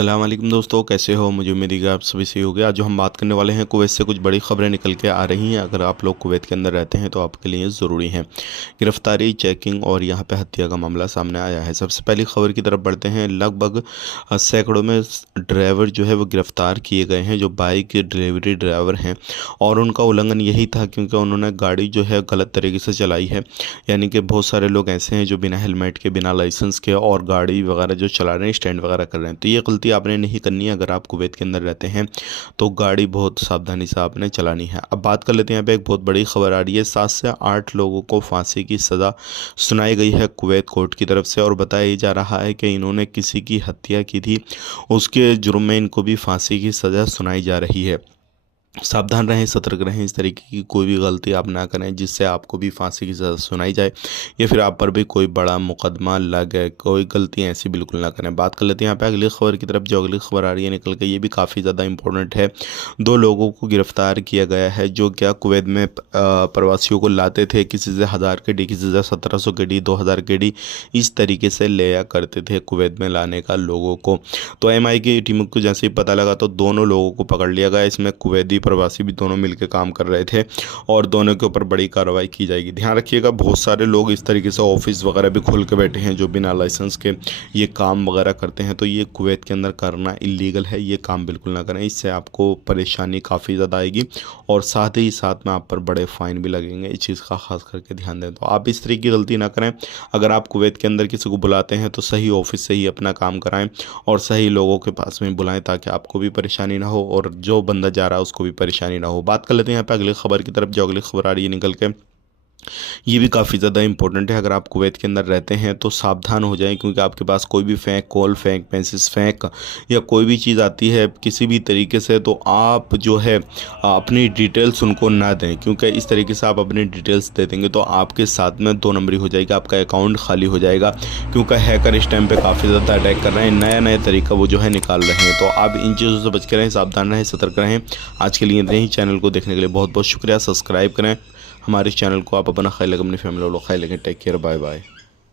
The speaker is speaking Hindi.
अस्सलाम वालेकुम दोस्तों, कैसे हो? मुझे उम्मीद है कि आप सभी सही होंगे। आज जो हम बात करने वाले हैं, कुवैत से कुछ बड़ी खबरें निकल के आ रही हैं। अगर आप लोग कुवैत के अंदर रहते हैं तो आपके लिए ज़रूरी हैं। गिरफ्तारी, चेकिंग और यहाँ पे हत्या का मामला सामने आया है। सबसे पहली खबर की तरफ बढ़ते हैं। लगभग सैकड़ों में ड्राइवर जो है वो गिरफ्तार किए गए हैं, जो बाइक के डिलीवरी ड्राइवर हैं। और उनका उल्लंघन यही था क्योंकि उन्होंने गाड़ी जो है गलत तरीके से चलाई है। यानी कि बहुत सारे लोग ऐसे हैं जो बिना हेलमेट के, बिना लाइसेंस के और गाड़ी वगैरह जो चला रहे हैं, स्टैंड वगैरह कर रहे हैं। तो ये गलती आपने नहीं करनी है। अगर आप कुवैत के अंदर रहते हैं तो गाड़ी बहुत सावधानी से आपने चलानी है। अब बात कर लेते हैं। यहाँ पे एक बहुत बड़ी खबर आ रही है। 7 से 8 लोगों को फांसी की सज़ा सुनाई गई है कुवैत कोर्ट की तरफ से, और बताया जा रहा है कि इन्होंने किसी की हत्या की थी, उसके जुर्म में इनको भी फांसी की सज़ा सुनाई जा रही है। सावधान रहें, सतर्क रहें। इस तरीके की कोई भी गलती आप ना करें जिससे आपको भी फांसी की सज़ा सुनाई जाए या फिर आप पर भी कोई बड़ा मुकदमा लगे। कोई गलती ऐसी बिल्कुल ना करें। बात कर लेते हैं यहाँ पे अगली खबर की तरफ। जो अगली खबर आ रही है निकल के, ये भी काफ़ी ज़्यादा इंपॉर्टेंट है। 2 लोगों को गिरफ्तार किया गया है जो क्या कुवैत में प्रवासियों को लाते थे। किसी से 1000 केडी, किसी से 1700 केडी, 2000 केडी, इस तरीके से लिया करते थे कुवैत में लाने का लोगों को। तो एमआई की टीम को जैसे ही पता लगा तो दोनों लोगों को पकड़ लिया गया। इसमें कुवैती प्रवासी भी दोनों मिलकर काम कर रहे थे और दोनों के ऊपर बड़ी कार्रवाई की जाएगी। ध्यान रखिएगा, बहुत सारे लोग इस तरीके से ऑफिस वगैरह भी खोल के बैठे हैं जो बिना लाइसेंस के ये काम वगैरह करते हैं। तो ये कुवैत के अंदर करना इलीगल है। ये काम बिल्कुल ना करें, इससे आपको परेशानी काफ़ी ज़्यादा आएगी और साथ ही साथ में आप पर बड़े फ़ाइन भी लगेंगे। इस चीज़ का खास करके ध्यान दें। तो आप इस तरीके की गलती ना करें। अगर आप कुवैत के अंदर किसी को बुलाते हैं तो सही ऑफिस से ही अपना काम कराएं और सही लोगों के पास में बुलाएं ताकि आपको भी परेशानी ना हो और जो बंदा जा रहा है उसको भी परेशानी ना हो। बात कर लेते हैं यहाँ पे अगली खबर की तरफ। जो अगली खबर आ रही है निकल के, ये भी काफ़ी ज़्यादा इंपॉर्टेंट है। अगर आप कुवैत के अंदर रहते हैं तो सावधान हो जाएं क्योंकि आपके पास कोई भी फेंक कॉल, फेंक मैसेज, फेंक या कोई भी चीज़ आती है किसी भी तरीके से, तो आप जो है अपनी डिटेल्स उनको ना दें, क्योंकि इस तरीके से आप अपनी डिटेल्स दे देंगे तो आपके साथ में 2 नंबरी हो जाएगी, आपका अकाउंट खाली हो जाएगा। क्योंकि हैकर इस टाइम पे काफ़ी ज़्यादा अटैक कर रहे हैं, नया नया तरीका वो जो है निकाल रहे हैं। तो आप इन चीज़ों से बच के रहें, सावधान रहें, सतर्क रहें। आज के लिए इतने ही। चैनल को देखने के लिए बहुत बहुत शुक्रिया। सब्सक्राइब करें हमारे चैनल को। आप अपना ख्याल रखें, अपनी फैमिली वालों का ख्याल रखें। Take care, bye bye.